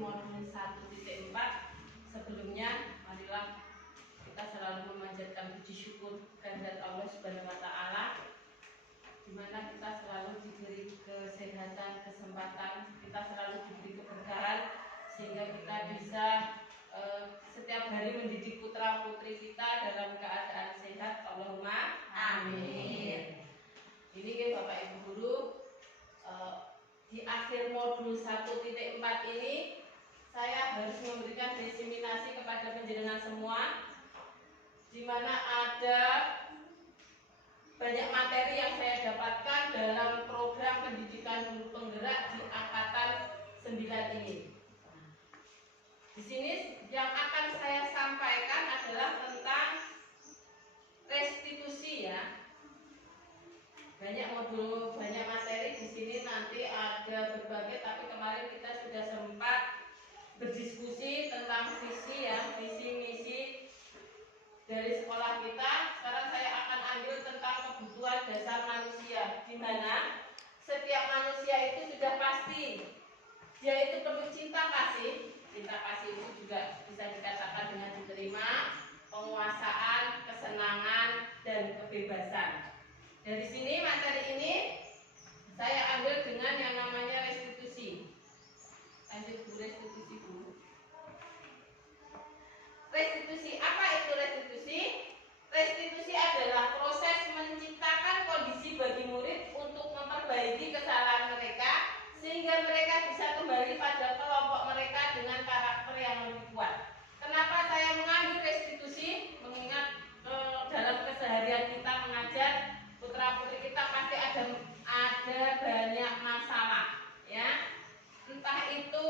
modul 1.4. Sebelumnya, marilah kita selalu memanjatkan puji syukur kehadirat Allah Subhanahu wa Ta'ala, di mana kita selalu diberi kesehatan, kesempatan, kita selalu diberi keberkahan sehingga kita bisa setiap hari mendidik putra putri kita dalam keadaan sehat. Allahumma amin. Ini Bapak Ibu guru, di akhir modul 1.4 ini saya harus memberikan diseminasi kepada penjenengan semua, di mana ada banyak materi yang saya dapatkan dalam program pendidikan guru penggerak di angkatan 9 ini. Di sini yang akan saya sampaikan adalah tentang restitusi ya. Banyak modul, banyak materi di sini, nanti ada berbagai, tapi kemarin kita sudah sempat berdiskusi tentang visi ya, visi misi dari sekolah kita. Sekarang saya akan ambil tentang kebutuhan dasar manusia, di mana setiap manusia itu sudah pasti dia itu perlu cinta kasih. Cinta kasih itu juga bisa dikatakan dengan diterima, penguasaan, kesenangan, dan kebebasan. Dari sini materi ini saya ambil dengan yang namanya restitusi. Lanjut Bu, restitusi Bu. Restitusi, apa itu restitusi? Restitusi adalah proses menciptakan kondisi bagi murid untuk memperbaiki kesalahan mereka sehingga mereka bisa kembali pada kelompok mereka dengan karakter yang lebih kuat. Kenapa saya mengambil restitusi? Mengingat dalam keseharian kita mengajar putra putri kita pasti ada banyak masalah ya. Entah itu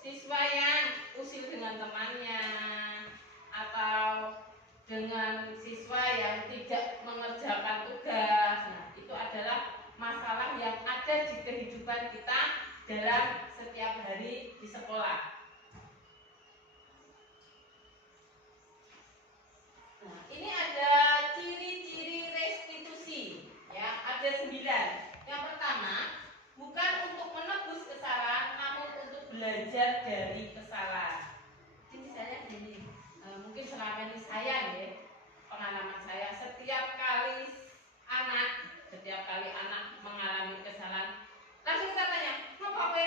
siswa yang usil dengan temannya, atau dengan siswa yang tidak mengerjakan tugas. Nah, itu adalah masalah yang ada di kehidupan kita dalam setiap hari di sekolah. Nah, ini ada ciri-ciri restitusi ya, ada 9. Yang pertama, bukan untuk menebus kesalahan, namun untuk belajar dari kesalahan. Ini misalnya gini, mungkin selama ini saya ya, pengalaman saya, setiap kali anak mengalami kesalahan, langsung kita tanya, mau apa?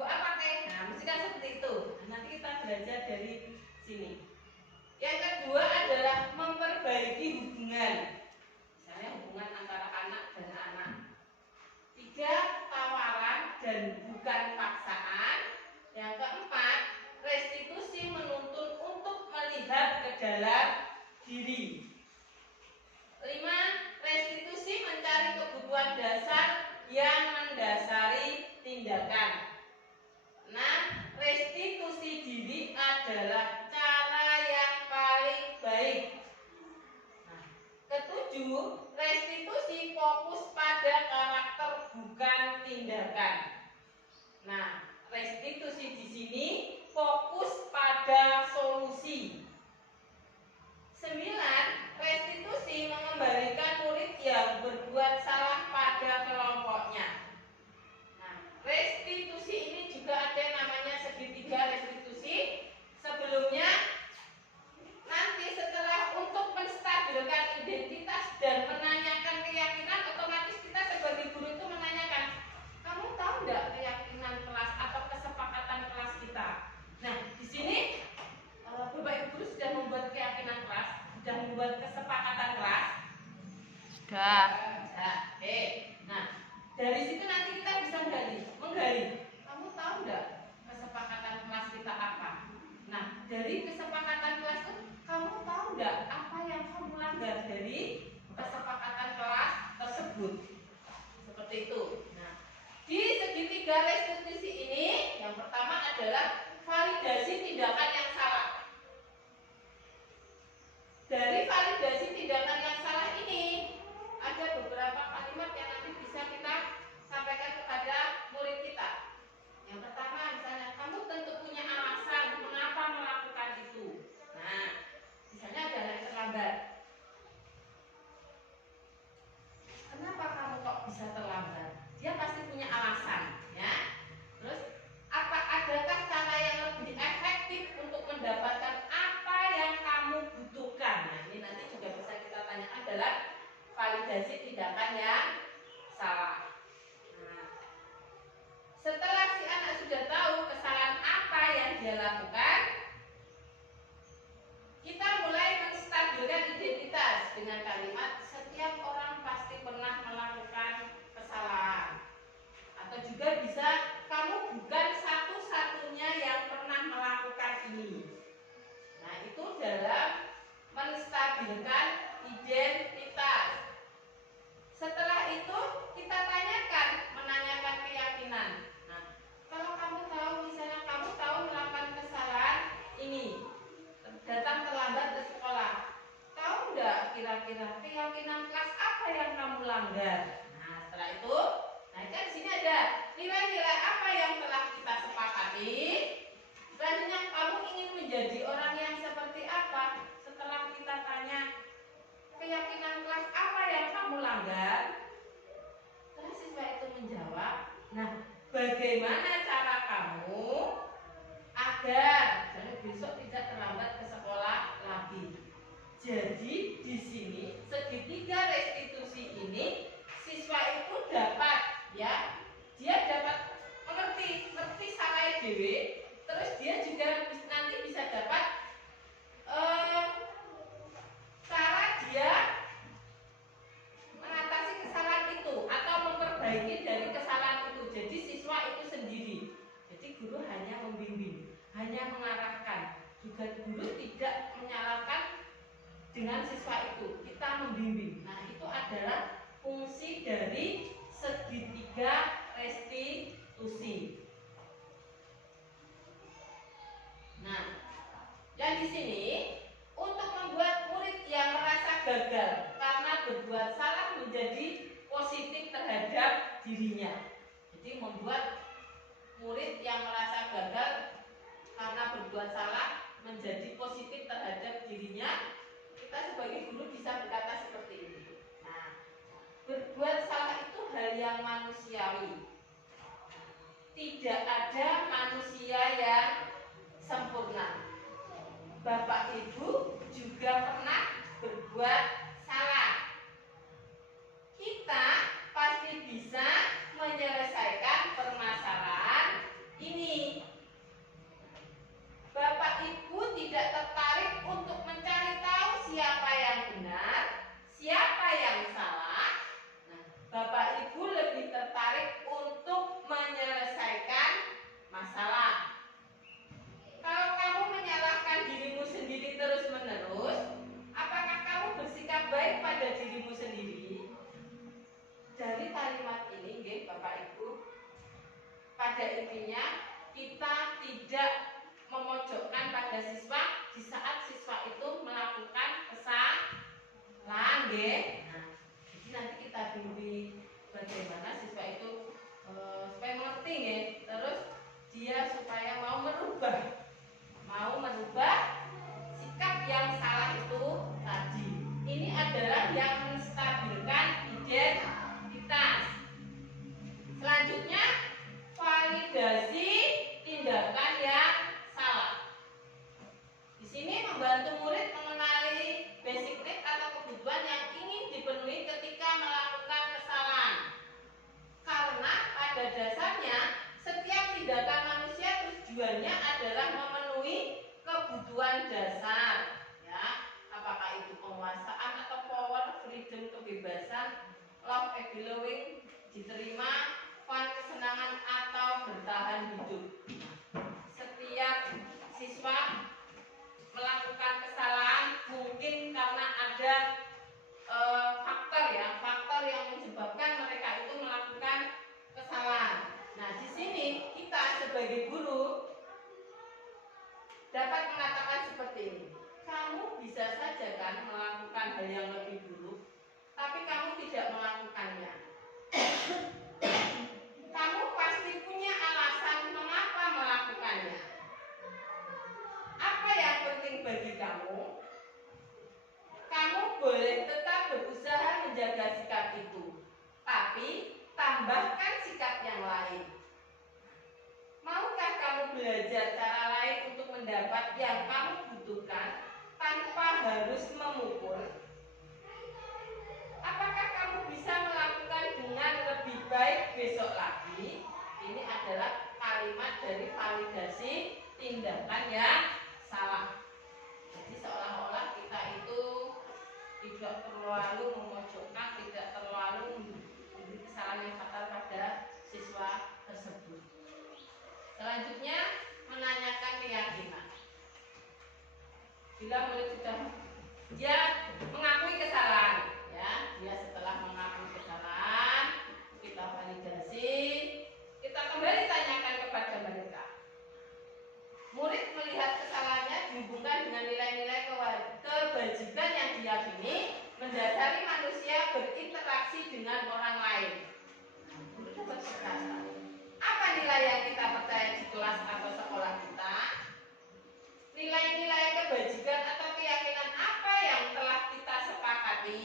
Buat apa teh? Nah, mesti kan seperti itu. Nah, nanti kita belajar dari sini. Yang kedua adalah memperbaiki hubungan, misalnya hubungan antara anak dan anak. 3, tawaran dan bukan paksaan. Yang keempat, restitusi menuntun untuk melihat ke dalam diri. 5, restitusi mencari kebutuhan dasar yang mendasari tindakan. 6, restitusi diri adalah cara yang paling baik. Nah, ke-7, restitusi fokus pada karakter bukan tindakan. Nah, restitusi di sini fokus pada solusi. 9, restitusi mengembalikan murid yang berbuat salah pada kelompoknya. Nah, restitusi ini juga ada yang namanya segitiga restitusi. Sebelumnya, nanti setelah untuk menstabilkan identitas dan menanyakan keyakinan, otomatis kita sebagai guru itu menanyakan, kamu tahu nggak keyakinan kelas atau kesepakatan kelas kita? Nah, di sini Bapak Ibu sudah membuat keyakinan kelas, sudah membuat kesepakatan kelas. Sudah. Oke. Nah, dari situ nanti kita bisa menggali. Kamu tahu nggak kesepakatan kelas kita apa? Nah, dari kesepakatan kelas itu, kamu tahu nggak apa yang kamu langgar dari kesepakatan kelas tersebut? Seperti itu. Nah, di segitiga restitusi ini, yang pertama adalah validasi tindakan yang salah. Dari validasi tindakan yang salah ini, ada beberapa kalimat yang nanti bisa kita sampaikan kepada murid kita. Yang pertama, misalnya, kamu tentu punya alasan mengapa melakukan itu. Nah, misalnya ada anak terlambat. Kenapa kamu kok bisa terlambat? Dia pasti punya alasan, ya. Terus, adakah cara dilakukan? Kita mulai menstabilkan identitas dengan kalimat setiap orang pasti pernah melakukan kesalahan. Atau juga bisa kamu bukan satu-satunya yang pernah melakukan ini. Nah, itu dalam menstabilkan identitas. Setelah itu kita tanyakan, menanyakan keyakinan. Nah, kalau kamu tahu, misalnya kamu tahu melakukan kesalahan ini, datang terlambat ke sekolah, tahu nggak kira-kira keyakinan kelas apa yang kamu langgar? Nah, setelah itu, nah kan sini ada nilai-nilai apa yang telah kita sepakati. Selanjutnya kamu ingin menjadi orang yang seperti apa? Setelah kita tanya keyakinan kelas apa yang kamu langgar, terus siswa itu menjawab. Nah, bagaimana cara kamu agar besok tidak terlambat ke sekolah lagi? Jadi di sini segitiga restitusi ini siswa itu dapat, ya, dia dapat mengerti salah dewe, terus dia juga nanti bisa dapat cara dia mengatasi kesalahan itu atau memperbaiki dari kesalahan itu. Jadi siswa itu sendiri. Jadi guru hanya membimbing, hanya mengarahkan. Juga guru tidak menyalahkan dengan siswa itu. Kita membimbing. Nah, itu adalah fungsi dari segitiga restitusi. Nah, yang di sini untuk membuat murid yang merasa gagal karena berbuat salah menjadi positif terhadap dirinya. Jadi membuat murid yang merasa gagal karena berbuat salah menjadi positif terhadap dirinya, kita sebagai guru bisa berkata seperti ini. Nah, berbuat salah itu hal yang manusiawi. Tidak ada manusia yang sempurna. Bapak Ibu juga pernah berbuat salah. Kita pasti bisa menyelesaikan permasalahan ini. Bapak Ibu tidak tertarik untuk mencari tahu siapa yang benar, siapa yang salah. Nah, Bapak Ibu lebih tertarik untuk menyelesaikan masalah. Kalau kamu menyalahkan dirimu sendiri terus-menerus, apakah kamu bersikap baik pada dirimu sendiri? Dari kalimat ini, Bapak Ibu, pada intinya kita tidak memojokkan pada siswa di saat siswa itu melakukan kesalahan, Nah, jadi nanti kita bimbing bagaimana siswa itu supaya mengerti, terus dia supaya mau merubah sikap yang salah itu tadi. Ini adalah yang menstabilkan identitas. Selanjutnya, validasi tindakan yang salah. Di sini membantu murid mengenali basic need atau kebutuhan yang ingin dipenuhi ketika melakukan kesalahan. Karena pada dasarnya setiap tindakan manusia tujuannya adalah memenuhi kebutuhan dasar, ya, apakah itu penguasaan atau power, freedom, kebebasan, love and belonging, diterima, fun, kesenangan atau bertahan hidup. Setiap siswa melakukan kesalahan mungkin karena ada faktor yang menyebabkan mereka itu melakukan kesalahan. Nah, di sini kita sebagai guru dapat mengatakan seperti ini. Kamu bisa saja kan melakukan hal yang lebih buruk, tapi kamu tidak melakukannya. Kamu pasti punya alasan mengapa melakukannya. Apa yang penting bagi kamu? Kamu boleh tetap berusaha menjaga sikap itu, tapi tambahkan sikap yang lain. Maukah kamu belajar cara lain untuk mendapat yang kamu butuhkan tanpa harus memukul? Apakah kamu bisa melakukan dengan lebih baik besok lagi? Ini adalah kalimat dari validasi tindakan yang salah. Jadi seolah-olah kita itu tidak terlalu memojokkan, tidak terlalu memberi kesalahan yang fatal pada siswa tersebut. Selanjutnya menanyakan keyakinan. Bila murid sudah dia mengakui kesalahan, ya, dia setelah mengakui kesalahan, kita validasi, kita kembali tanyakan kepada mereka. Murid melihat kesalahannya dihubungkan dengan nilai-nilai kebajikan yang diyakini mendasari manusia berinteraksi dengan orang lain. Murid dapat berkata, apa nilai yang kita percaya di kelas atau sekolah kita? Nilai-nilai kebajikan atau keyakinan apa yang telah kita sepakati?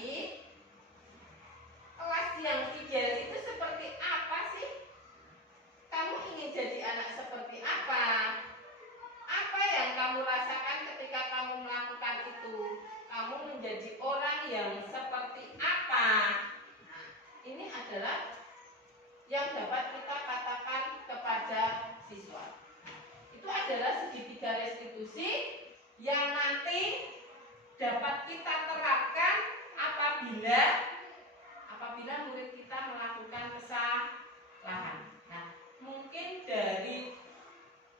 Kelas yang ideal itu seperti apa sih? Kamu ingin jadi anak seperti apa? Apa yang kamu rasakan ketika kamu melakukan itu? Kamu menjadi orang yang seperti apa? Nah, ini adalah yang dapat kita katakan kepada siswa. Itu adalah segitiga restitusi yang nanti dapat kita terapkan apabila murid kita melakukan kesalahan. Nah, mungkin dari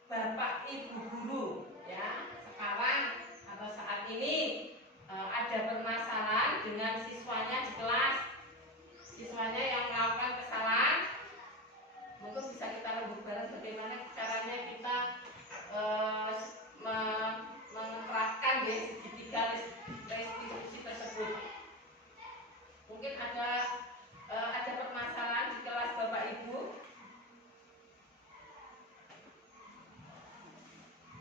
Bapak Ibu guru, ya, sekarang atau saat ini ada permasalahan dengan siswanya di kelas, siswanya yang melakukan kesalahan. Mungkin bisa kita rembuk bareng bagaimana caranya kita menerapkan ya segitiga restitusi tersebut. Mungkin ada permasalahan di kelas Bapak Ibu.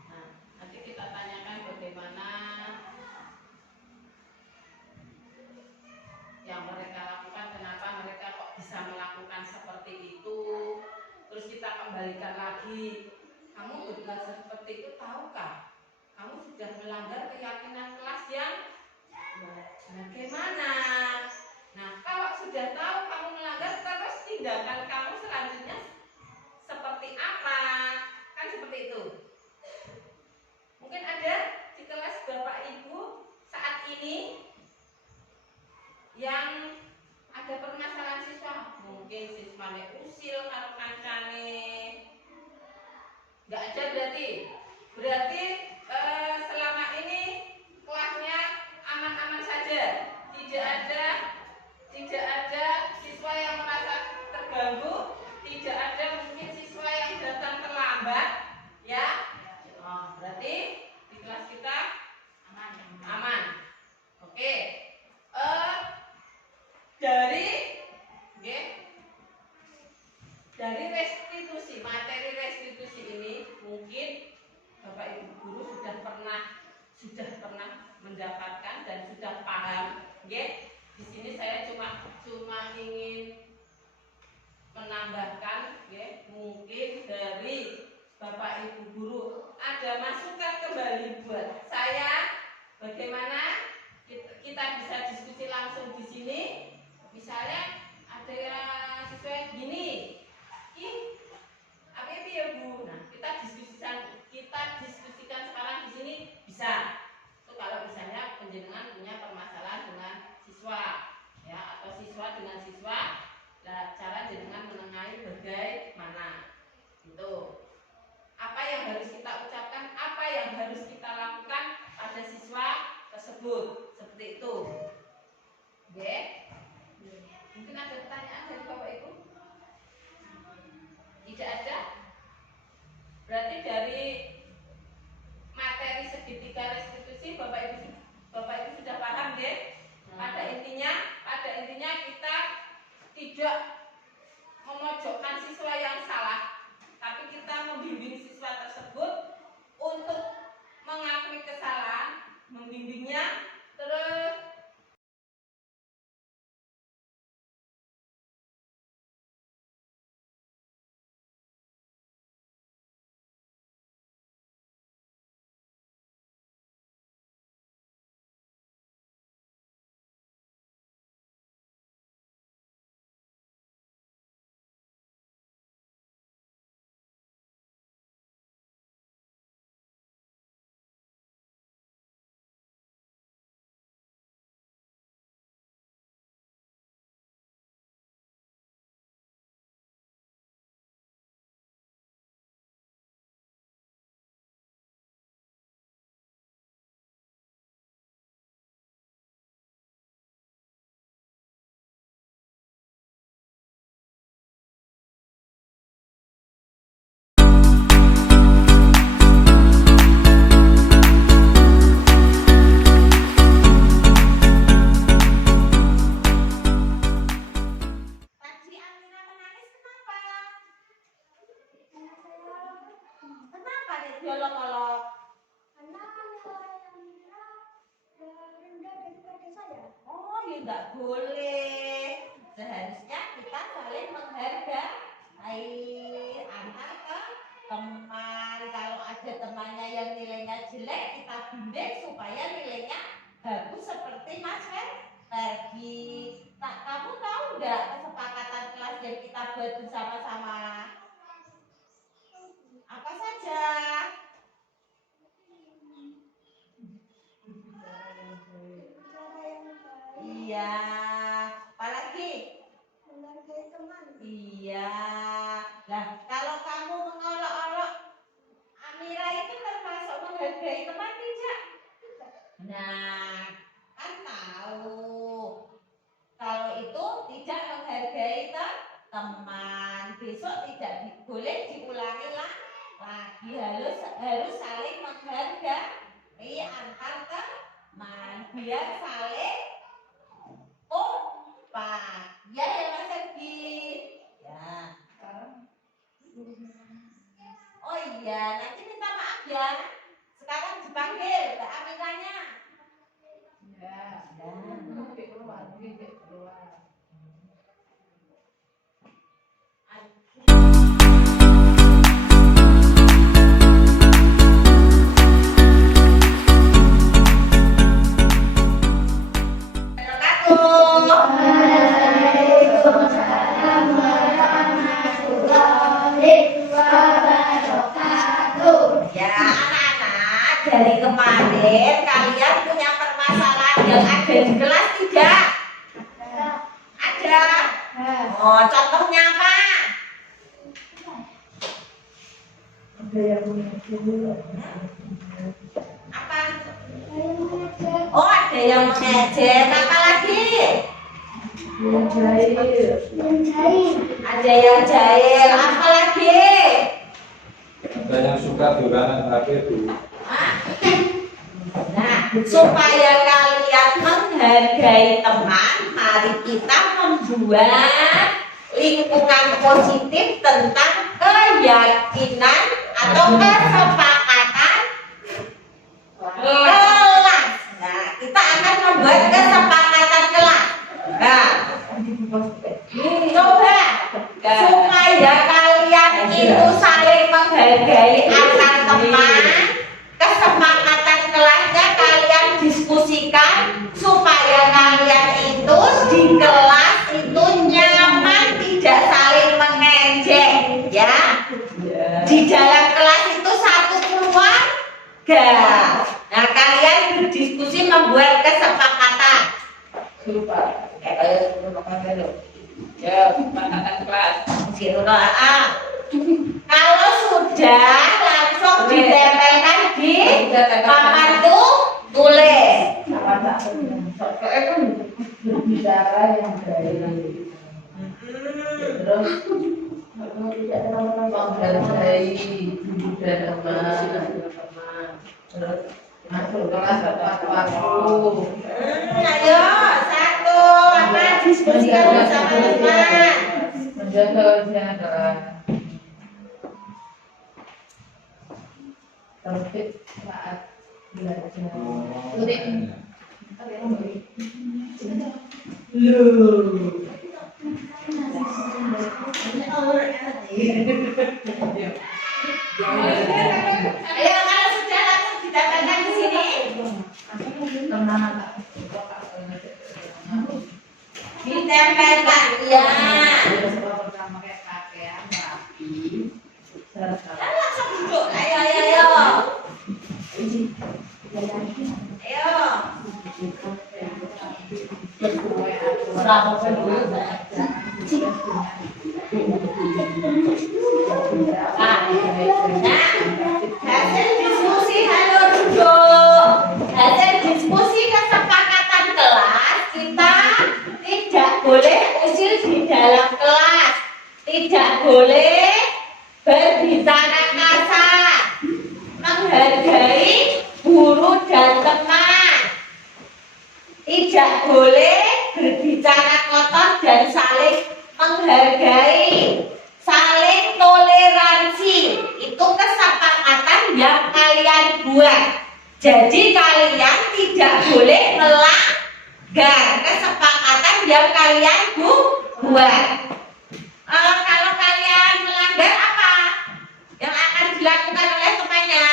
Nah, nanti kita tanyakan bagaimana yang mereka lakukan, kenapa mereka kok bisa melakukan seperti itu. Terus kita kembalikan lagi, kamu berbuat seperti itu tahukah? Kamu sudah melanggar keyakinan kelas yang bagaimana? Nah, kalau sudah tahu kamu melanggar, terus tindakan kamu selanjutnya seperti apa? Kan seperti itu. Mungkin ada di kelas Bapak Ibu saat ini yang ada permasalahan siswa. Mungkin siswa usil karo kancane. Enggak ada berarti selama ini kelasnya aman-aman saja. Tidak ada siswa yang merasa terganggu, tidak ada mungkin siswa yang datang terlambat, ya. Oh, berarti di kelas kita aman. Oke. Dari restitusi, materi restitusi ini mungkin Bapak Ibu guru sudah pernah mendapatkan dan sudah paham. Oke. Di sini saya cuma ingin menambahkan, ya, mungkin dari Bapak Ibu guru ada masukan kembali buat saya bagaimana kita bisa diskusi langsung di sini. Misalnya ada siswa yang gini, apa itu ya Bu? Nah, kita diskusikan sekarang di sini bisa. Itu kalau misalnya penjenengan punya permasalahan dengan siswa, ya, atau siswa dengan siswa, cara jenengan menengahi bagaimana. diolok-olok? Karena nilai yang rendah daripada saya. Oh, ya enggak boleh. Seharusnya kita saling menghargai antar ke teman. Kalau ada temannya yang nilainya jelek, kita bimbing supaya nilainya bagus seperti Mas Ferdi. Kamu tahu enggak kesepakatan kelas yang kita buat bersama-sama? Apa saja? Iya. Apalagi? Menghargai teman. Iya. Nah, kalau kamu mengolok-olok Amira itu termasuk menghargai teman tidak? Nah, kan tahu. Kalau itu tidak menghargai teman. Besok tidak boleh diulangi lagi. Harus saling menghargai antar teman biar saling kompak. Ya Mas Egi. Ya. Oh iya, nanti minta maaf ya. Sekarang dipanggil Mbak Aminanya. Ya. Dari kemarin kalian punya permasalahan yang ada di kelas tidak? Ada. Oh, contohnya apa? Apa? Oh, ada yang mengejek. Apa lagi? Ada yang jahil. Apa lagi? Ada yang suka dolanan HP dulu. Nah, supaya kalian menghargai teman, mari kita membuat lingkungan positif tentang keyakinan atau kesepakatan kelas. Nah, kita akan membuat kesepakatan kelas. Nah, coba supaya kalian itu saling menghargai antar teman. Kesepakatan kelasnya kalian diskusikan supaya kalian itu di kelas itu nyaman, tidak saling mengejek, ya. Di dalam kelas itu satu keluarga. Nah, kalian berdiskusi membuat kesepakatan. Ya, kesepakatan kelas. Kalau sudah langsung ditempelkan di papan tulis. Berbicara yang baik, terus menghargai ibu dan teman, terus masuk kelas tepat waktu. Ayo, satu, apa diskusikan bersama teman. Menjaga kesehatan, tertib saat belajar. Ayo, kalau sudah langsung ditempelkan di sini. Ditempelkan, ya. Langsung duduk. Ayo. Ayo. Hasil diskusi hasil diskusi kesepakatan kelas, kita tidak boleh usil di dalam kelas, tidak boleh berbicara kasar, menghargai guru dan teman, tidak boleh berbicara kotor dan saling menghargai, saling toleransi. Itu kesepakatan yang Jadi kalian tidak boleh melanggar kesepakatan yang kalian buat. Kalau kalian melanggar apa yang akan dilakukan oleh temannya?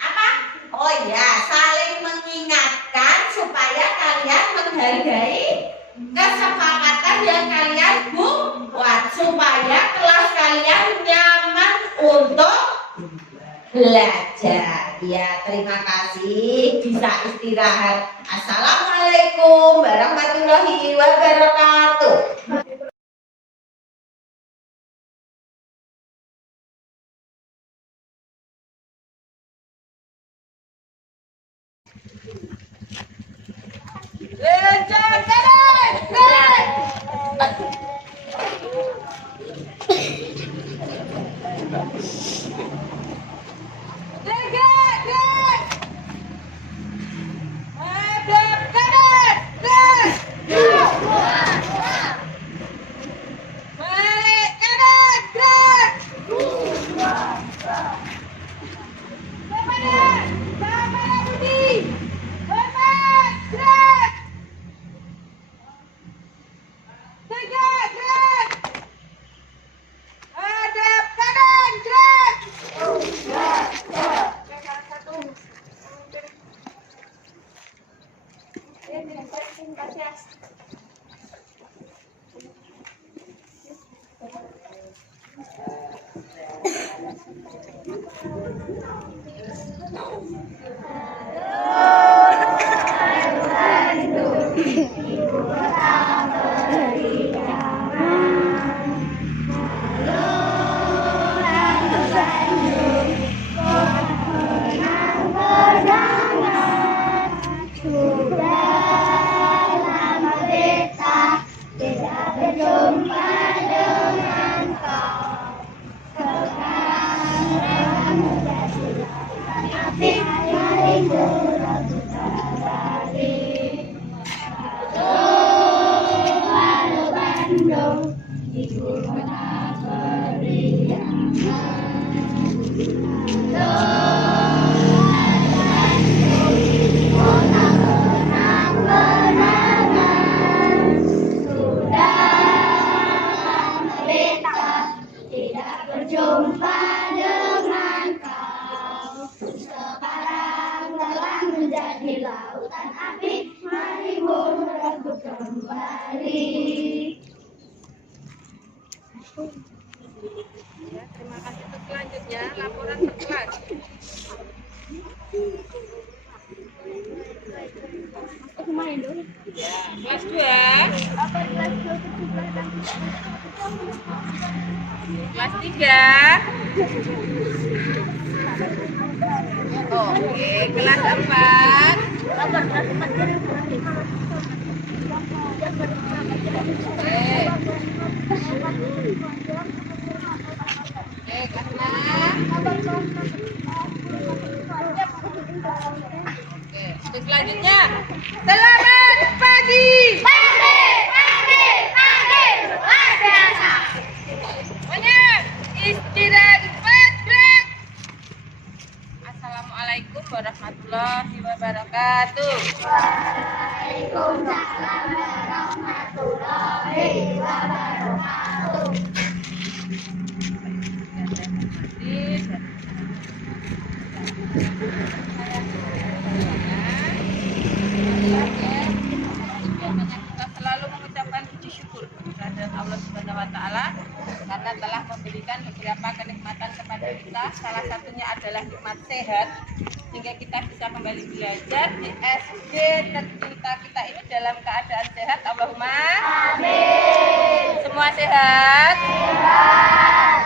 Apa? Oh ya, saling mengingatkan supaya kalian menghargai kesepakatan yang kalian buat, supaya kelas kalian nyaman untuk belajar. Ya, terima kasih. Bisa istirahat. Assalamualaikum warahmatullahi wabarakatuh. Berjumpa dengan kau. Sekarang telah menjadi lautan api. Mari merebut kembali. Ya, terima kasih. Untuk selanjutnya laporan per kelas. Ya, kelas 2. Kelas 3. Oke, kelas 4. Oke, kelas 6. Oke, untuk selanjutnya. Selamat pagi. Semuanya istirahat gerak. Assalamualaikum warahmatullahi wabarakatuh. Waalaikumsalam warahmatullahi wabarakatuh. Kita selalu mengucapkan puji syukur kepada Allah Subhanahu wa taala karena telah memberikan beberapa kenikmatan kepada kita. Salah satunya adalah nikmat sehat sehingga kita bisa kembali belajar di SD tercinta kita ini dalam keadaan sehat. Allahumma amin. Semua sehat? Sehat.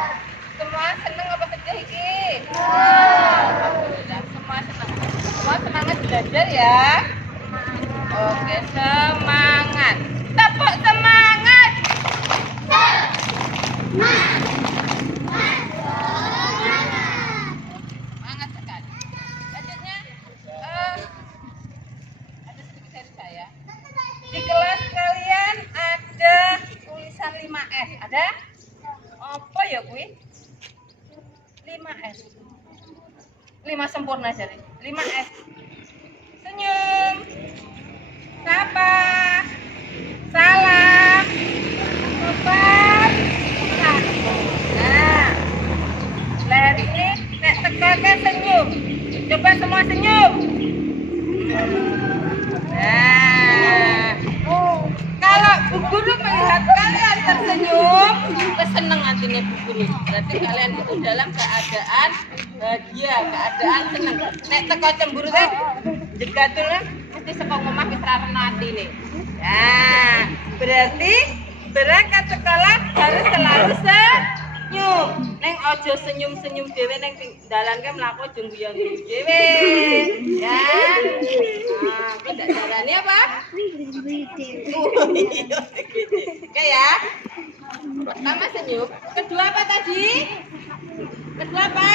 Semua seneng apa sedih iki? Alhamdulillah, semua senang. Semua semangat belajar ya. Oke, semangat. Tepuk semangat. Semangat sekali. Selanjutnya ada sedikit dari saya. Di kelas kalian ada tulisan 5S. Ada? Apa ya kuwi? 5S. 5 sempurna jadi. 5S. Senyum. Sapa. Salam. Sopan. Nah. Leher ini nek tegaknya senyum. Coba semua senyum. Nah. Kalau Bu Guru melihat kalian tersenyum, keseneng hatinya Bu Guru. Berarti kalian itu dalam keadaan bahagia, keadaan seneng. Nek teko cemburu teh jegatul mesti saka ngomah wis ra kena atine. Nah, berarti berangkat sekolah harus selalu senyum. Neng ojo senyum-senyum dhewe neng dalan ke mlaku aja guyu-guyu dhewe. Ya. Nah, tidak jalani apa? Oke ya. Pertama senyum, kedua apa tadi? Kedua apa?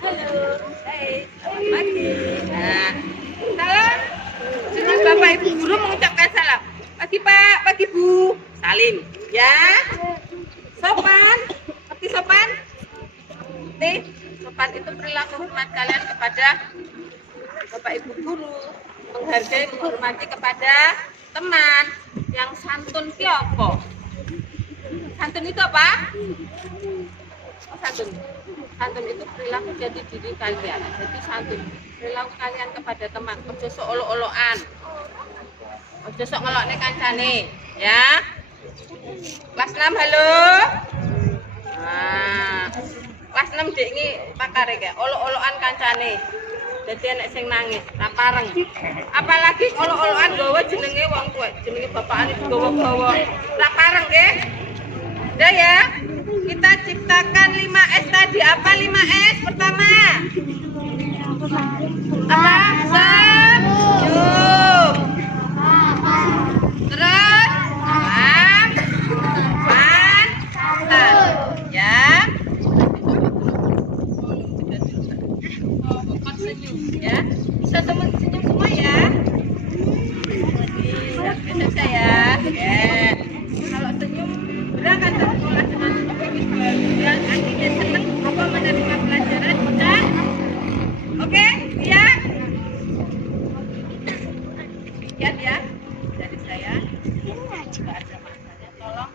Halo. Hai, selamat pagi. Nah, salam. Dengan Bapak Ibu guru mengucapkan salam. Pagi Pak, pagi Bu. Salim, ya. Sopan. Ngerti sopan? Ngerti? Sopan itu perilaku hormat kalian kepada Bapak Ibu guru, menghargai, menghormati kepada teman. Yang santun ki apa? Santun itu apa? Santun. Santun itu perilaku jadi diri kalian. Jadi santun perilaku kalian kepada teman. Ojo sok olo-oloan. Ojo sok ngelokne kancane, ya. Kelas 6 halo. Nah, kelas 6 Dek ini pakare ya, olo-oloan kancane. Jadi anak sing nangis, ra pareng. Apalagi olo-oloan gawa jenenge wong tuwa, jenenge bapakane digawa-gawa. Ra pareng nggih. Udah ya. Kita ciptakan 5S tadi. Apa 5S pertama? Apa? Senyum. Terus pantang. Ya. Senyum ya. Bisa senyum semua ya. Bisa saya. Ya. Kalau senyum berangkat ke sekolah dengan optimis bahagia, artinya senang apa menerima pelajaran mudah. Oke, ya. Lihat ya dari saya. Tidak ada masalahnya. Tolong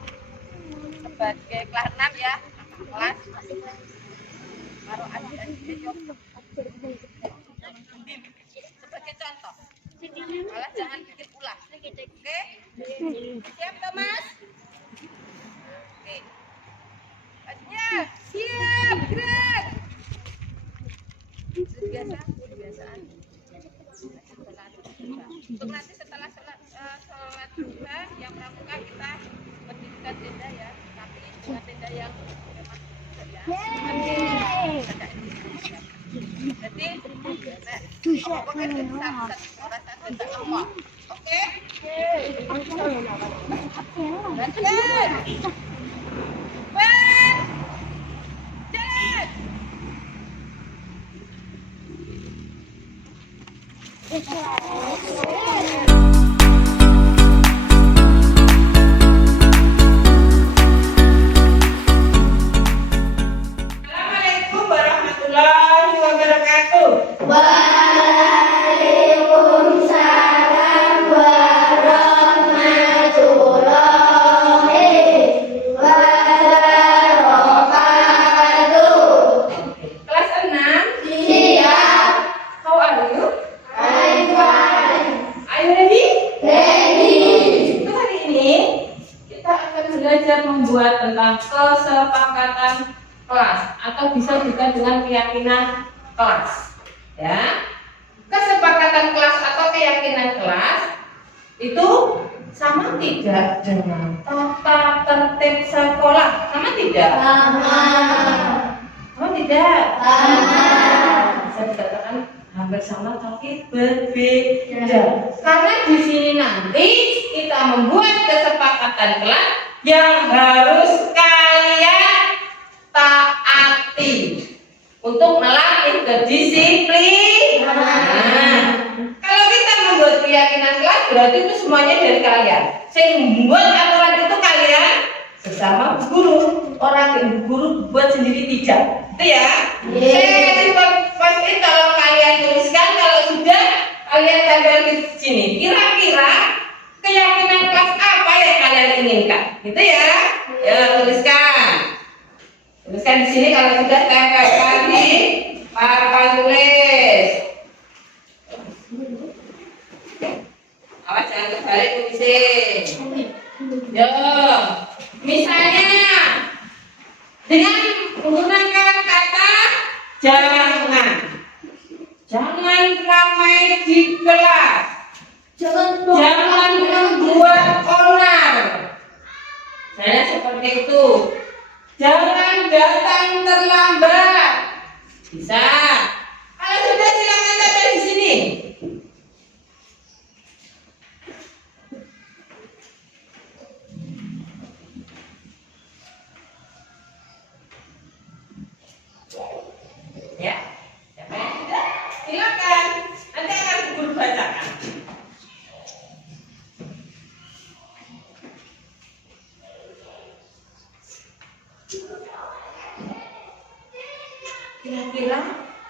sebagai kelas 6 ya, kelas. Taruh adik-adiknya yuk. Sebagai contoh. Malah jangan bikin ulah. Oke? Siap Thomas? Oke. Adiknya, siap, gerak. Kebiasaan. Untuk nanti setelah sholat duha yang pramuka kita berdirikan tenda ya, tapi dengan tenda yang memang ya. Jadi, pokoknya bisa orang sampai tak lemah. Oke? Latihan. Assalamualaikum warahmatullahi wabarakatuh. Waalaikumsalam warahmatullahi wabarakatuh. Kelas 6. Siap. How are you? I'm fine. Are you ready? Ready. Untuk hari ini kita akan belajar membuat tentang kesepakatan kelas atau bisa juga dengan keyakinan kelas. Ya, kesepakatan kelas atau keyakinan kelas itu sama tidak dengan tata tertib sekolah? Sama tidak? Sama. Sama tidak? Sama. Bisa dikatakan hampir sama tapi berbeda. Karena di sini nanti kita membuat kesepakatan kelas yang harus kalian taati untuk melatih kedisiplinan. Kalau kita membuat keyakinan kelas berarti itu semuanya dari kalian. Saya membuat aturan itu kalian sesama guru. Orang guru buat sendiri tidak. Itu ya. Saya kasih post-it kalau kalian tuliskan, kalau sudah kalian tempel di sini. Kira-kira keyakinan kelas apa yang kalian inginkan? Gitu ya. Ya, tuliskan. Tuliskan di sini kalau sudah tempel di papan tulis. Awas jangan kebalik tulisin. Yo, misalnya dengan menggunakan kata jangan ramai di kelas, jangan membuat onar. Saya seperti itu. Jangan datang terlambat. Bisa. Kalau sudah silakan tempel di sini. Ya, siapa yang sudah? Silakan. Nanti akan guru bacakan. Kira-kira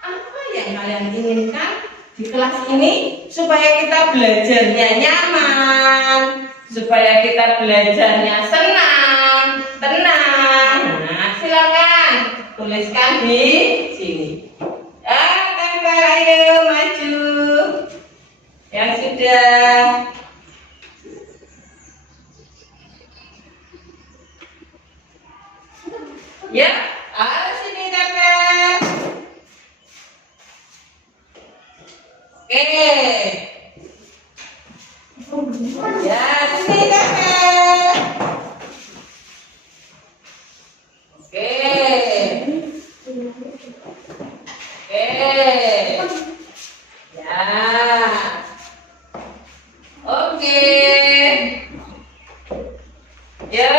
apa yang kalian inginkan di kelas ini supaya kita belajarnya nyaman, supaya kita belajarnya senang, tenang. Nah, silakan tuliskan di sini. Tempel, ayo maju. Yang sudah. Ya, harus sini tempel. Oke. Ya, sini tempel. Oke. Ya. Oke. Yo,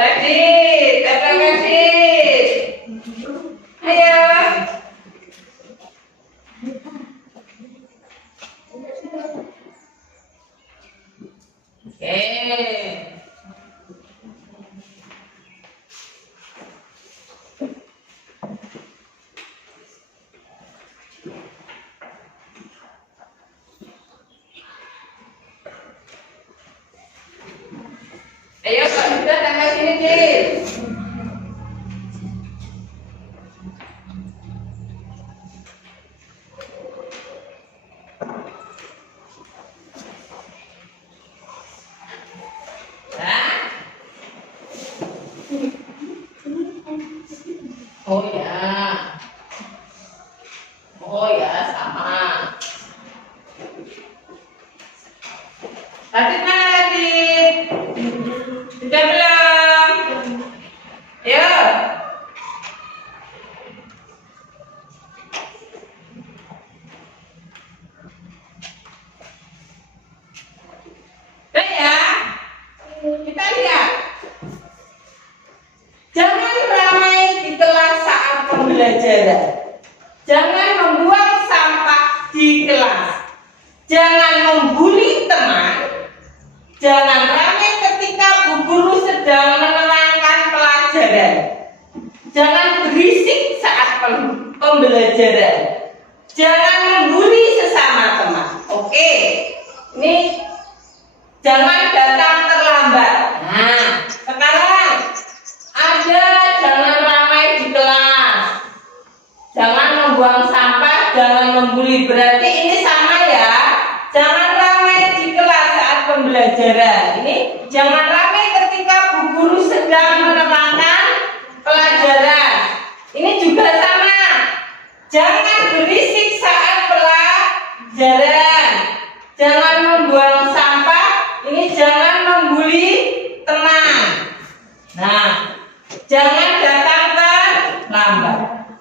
Radit, tempel Radit. Ayo. Oke. Ayo, Pak sudah tambah sini, Cil. Oh ya. Oh ya, sama. Radit mana Radit? Sudah belum? Ayo. Udah ya. Kita lihat. Jangan ramai di kelas saat pembelajaran. Jangan membuang sampah di kelas. Jangan membuli teman. Jangan ramai ketika bu guru sedang menerangkan pelajaran. Jangan berisik saat pembelajaran. Jangan membuli sesama teman. Oke. Ini jangan datang terlambat. Nah, sekarang ada jangan ramai di kelas. Jangan membuang sampah, jangan membuli. Berarti ini sama ya. Jangan ramai di kelas saat pembelajaran. Ini jangan ramai ketika bu guru sedang menerangkan pelajaran. Ini juga sama. Jangan berisik saat pelajaran. Jangan membuang sampah. Ini jangan membuli teman. Nah, jangan datang terlambat.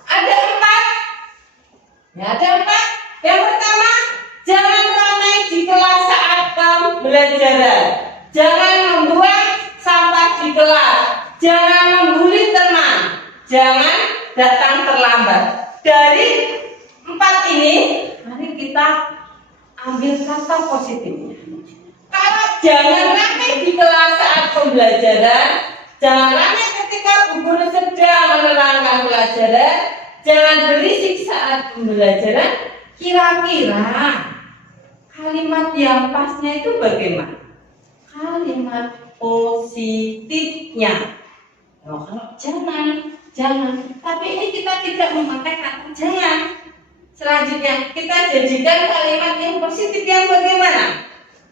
Ada 4. Ya, ada 4. Yang pertama, jangan ramai di kelas saat pembelajaran. Jangan membuang sampah di kelas. Jangan membuli teman. Jangan datang terlambat. Dari 4 ini, mari kita ambil kata positifnya. Kalau jangan ramai di kelas saat pembelajaran, jangan ramai ketika guru sedang menerangkan pelajaran, jangan berisik saat pembelajaran. Kira-kira kalimat yang pasnya itu bagaimana? Kalimat positifnya. Oh, kalau jangan. Tapi ini kita tidak memakai kata jangan. Selanjutnya kita jadikan kalimat yang positif yang bagaimana?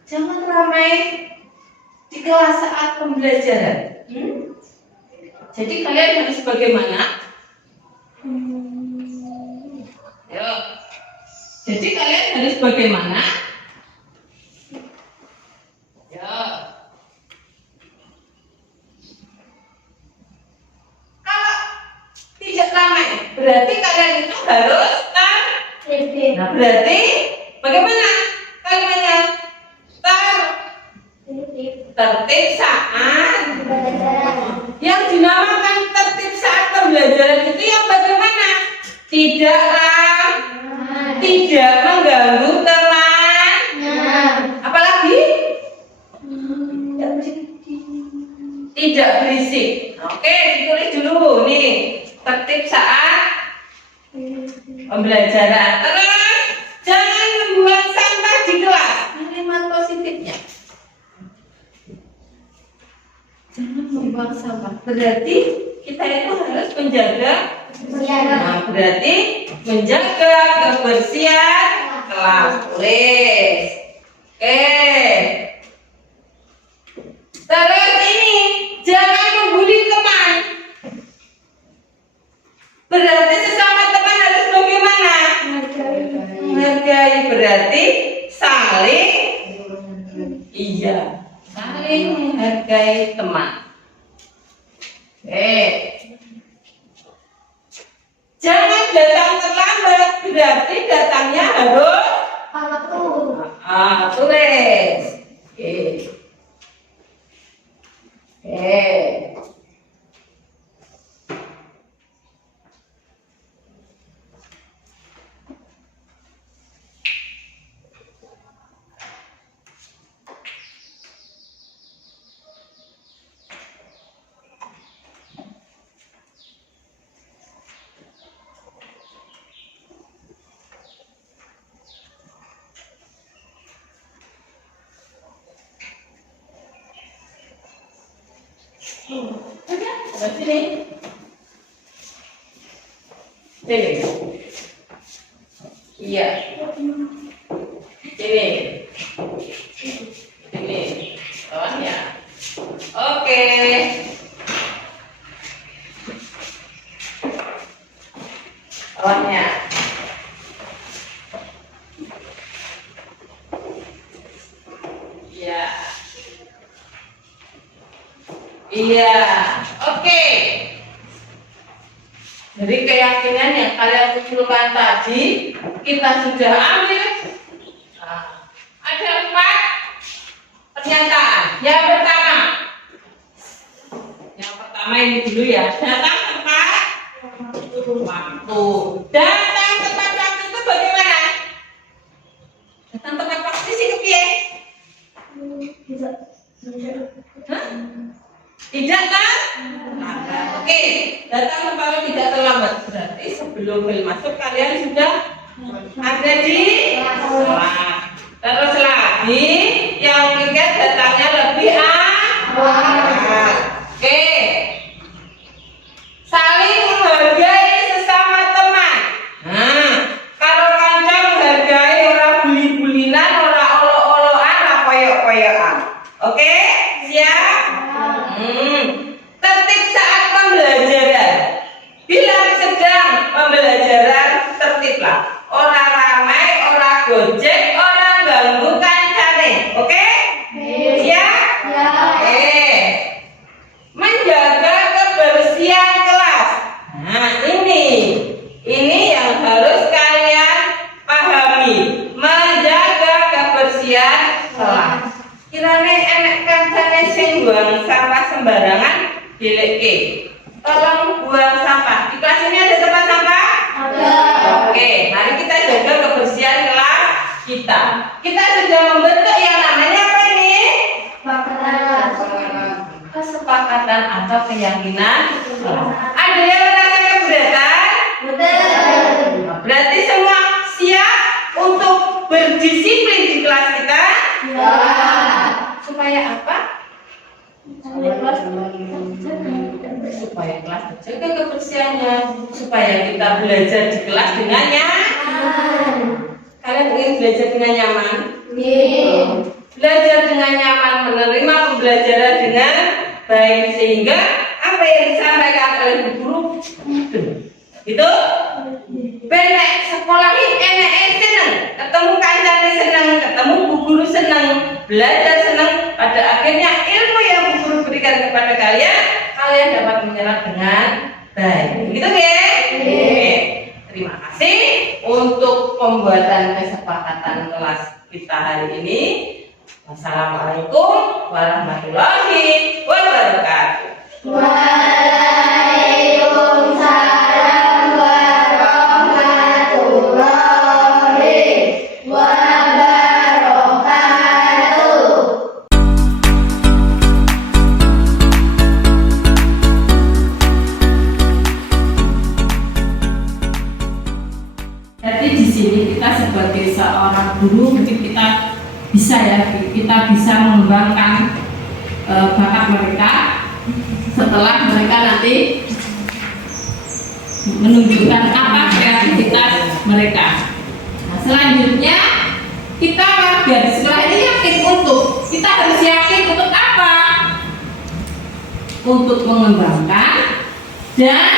Jangan ramai di kelas saat pembelajaran. Jadi kalian harus bagaimana? Yo. Jadi kalian harus bagaimana? Yo. Kalau tidak ramai, berarti kalian itu harus Tertib. Nah, berarti bagaimana kalimatnya? Tertib saat yang dinamakan tertib saat pembelajaran itu yang bagaimana? Tidak mengganggu teman. Apalagi? Tidak berisik. Oke, ditulis dulu nih. Tertib saat pembelajaran. Terus jangan membuang sampah di kelas. Kalimat positifnya. Jangan membuang sampah. Berarti kita itu harus menjaga. Nah, berarti menjaga kebersihan kelas. Tulis. Oke. Terus ini jangan membuli teman. Berarti sesama teman harus bagaimana? Menghargai. Berarti saling menghargai teman. Jangan datang terlambat. Berarti datangnya harus tulis. Sini. Iya. Sini. Bawahnya. Oke. Bawahnya. Iya, oke. Jadi keyakinan yang kalian kumpulkan tadi kita sudah ambil. Nah, ada 4 pernyataan. Yang pertama ini dulu ya. Datang tepat waktu. Datang tepat waktu itu bagaimana? Datang tepat waktu sih kepiye? Tidak kan? Oke, datang tepat tidak terlambat. Berarti sebelum bel masuk kalian sudah ada di kelas. Terus lagi yang ketiga datangnya lebih awal. Oke, saling menghargai sesama teman. Nah, kalau kanca menghargai orang buli-bulinan, orang olo-oloan, orang koyok-koyokan. Oke, siap? Tertib saat pembelajaran. Bila sedang pembelajaran, tertiblah. Orang ramai, orang gojek, orang ganggu kancane. Oke? Siap? Oke. Menjaga kebersihan kelas. Nah, ini yang harus kalian pahami. Menjaga kebersihan kelas. Kirane enek kancane sing buang sampah sembarangan dilekke. Tolong buang sampah. Di kelas ini ada tempat sampah? Ada. Oke, mari kita jaga kebersihan kelas Kita sudah membentuk yang namanya apa ini? Kesepakatan atau keyakinan kelas. Ada yang merasa keberatan? Berarti semua siap untuk berdisiplin di kelas kita? Supaya apa? Supaya kelas terjaga kebersihannya, supaya kita belajar di kelas dengan nyaman. Kalian ingin belajar dengan nyaman? Belajar dengan nyaman, menerima pembelajaran dengan baik, sehingga apa yang disampaikan oleh bu guru itu benek sekolah ini enak seneng, ketemu kancane seneng, ketemu bu guru seneng, belajar seneng, pada akhirnya ilmu yang bu guru berikan kepada kalian dapat menyerap dengan baik. Begitu ya? Terima kasih untuk pembuatan kesepakatan kelas kita hari ini. Wassalamualaikum warahmatullahi wabarakatuh. Waalaikumsalam warahmatullahi wabarakatuh. Jadi di sini kita sebagai seorang guru mungkin kita bisa mengembangkan bakat mereka setelah mereka nanti menunjukkan apa kreativitas mereka. Nah, selanjutnya kita warga di sekolah ini kita harus yakin untuk apa? Untuk mengembangkan dan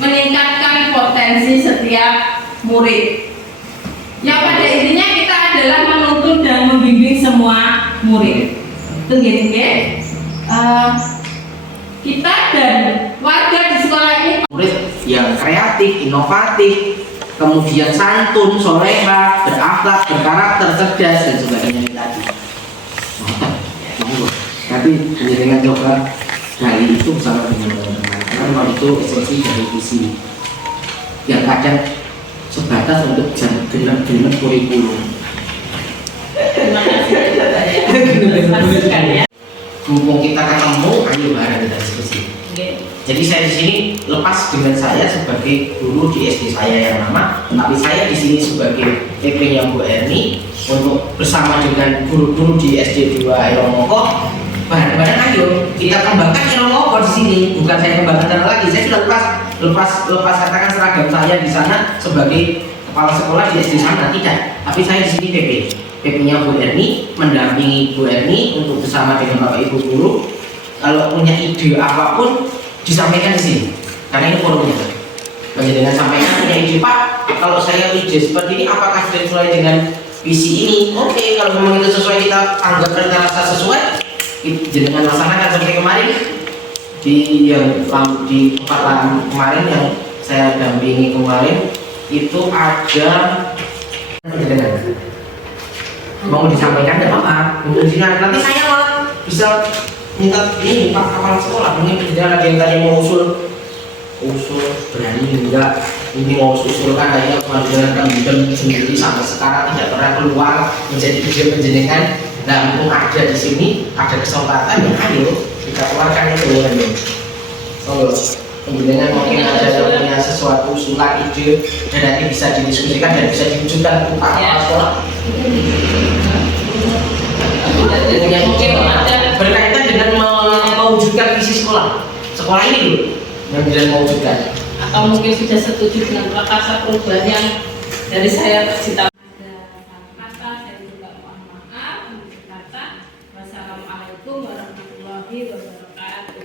meningkatkan potensi setiap murid. Yang pada intinya kita adalah menuntun dan membimbing semua murid. Tinggi-tinggi kita dan warga di sekolah ini murid yang kreatif, inovatif, kemudian santun, soleha, berakhlak, berkarakter, cerdas dan sebagainya tadi. Tapi dengan coba dari itu bersama dengan teman-teman, karena itu esensi dari visi yang kadang sebatas untuk genap kurikulum. terima kasih. Mumpung kita ketemu, ayo bareng kita diskusi. Jadi saya di sini lepas dengan saya sebagai guru di SD saya yang lama, tapi saya di sini sebagai PP-nya Bu Erni untuk bersama dengan guru-guru di SD 2 Elomoko. Bareng-bareng ayo kita kembangkan Elomoko di sini. Bukan saya kembangkan lagi, saya sudah lepas katakan seragam saya di sana sebagai kepala sekolah di SD sana, tidak. Tapi saya di sini PP-nya Bu Erni, mendampingi Bu Erni untuk bersama dengan Bapak Ibu guru. Kalau punya ide apapun disampaikan di sini, karena ini forumnya. Dengan sampaikan punya ide, Pak. Kalau saya ide seperti ini, apakah sudah sesuai dengan visi ini? Oke, kalau memang itu sesuai, kita anggap kita rasa sesuai, dengan laksanakan seperti kemarin di tempat kemarin yang saya dampingi kemarin itu ada mau disampaikan ya apa? Nanti saya malah bisa minta ini Pak kepala sekolah, mungkin tidak ada yang tadi mau usul berani enggak, ini mau usulkan aja pelajaran kami sendiri sampai sekarang tidak pernah keluar menjadi video penjenengan. Nah, mumpung ada di sini, ada kesempatan ya ayo kita keluarkan itu ya. Penjenengan mungkin ada punya sesuatu usulan ide dan nanti bisa didiskusikan dan bisa diwujudkan untuk Pak kepala sekolah. Berkaitan dengan mewujudkan visi sekolah ini dulu yang tidak mewujudkan, Atau mungkin sudah setuju dengan prakarsa perubahan yang dari saya tercipta. Wassalamualaikum warahmatullahi wabarakatuh.